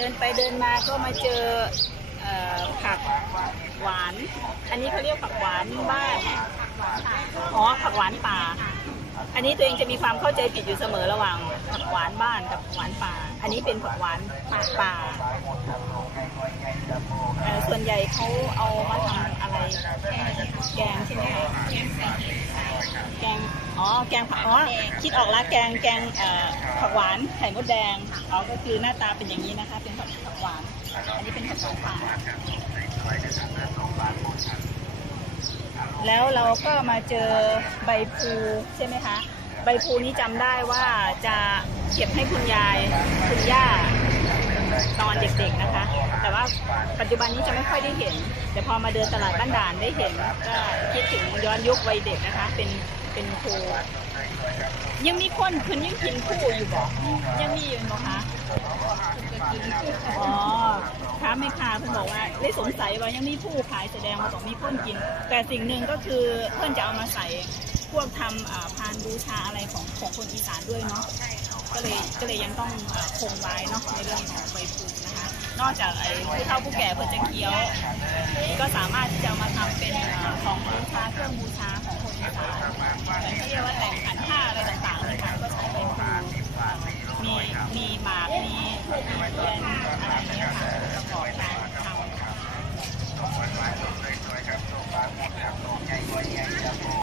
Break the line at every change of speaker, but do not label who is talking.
ดินไปเดินมาก็มาเจอผักหวาน อันนี้เขาเรียกผักหวานบ้านอ๋อผักหวานป่า อันนี้ตัวเองจะมีความเข้าใจผิดอยู่เสมอระหว่างผักหวานบ้านกับหวานป่า อันนี้เป็นผักหวานป่าเอ่อส่วนใหญ่เขาเอามาทำอะไร แกงใช่ไหมคะแกง อ๋อ แกงผักอ๋อคิดออกละแกงแกงเอ่อผักหวานไข่มดแดงอ๋อก็คือหน้าตาเป็นอย่างนี้นะคะ เป็นผักผักหวาน อันนี้เป็นผักหวานป่าแล้วเราก็มาเจอใบพลูใช่ไหมคะ ใบพลูนี้จำได้ว่าจะเก็บให้คุณยายคุณย่าตอนเด็กๆนะคะ แต่ว่าปัจจุบันนี้จะไม่ค่อยได้เห็น แต่พอมาเดินตลาดบ้านด่านได้เห็นก็คิดถึงย้อนยุควัยเด็กนะคะ เป็น เป็นพลูยังมีคนคุณยังกินพลูอยู่บ่ยังมีอยู่ไหมคะอ๋อค้าไม่ค้าเพื่อนบอกว่าได้สงสัยว่ายังมีผู้ขายแสดงว่าต้องมีคนกิน แต่สิ่งหนึ่งก็คือเพื่อนจะเอามาใส่พวกทำอ่าพานบูชาอะไรของของคนอีสานด้วยเนาะก็เลยก็เลยยังต้องคงไว้เนาะในเรื่องของใบพลูนะคะนอกจากไอ้ผู้เฒ่าผู้แก่เพื่อจะเคี้ยว ก็สามารถที่จะมาทำเป็นของบูชาเครื่องบูชาของ เขาเรียกว่าแต่งขันห้าอะไรต่างๆเลยค่ะก็ใช้ใบพลูมีมีหมากมีอะไรเนี่ยค่ะ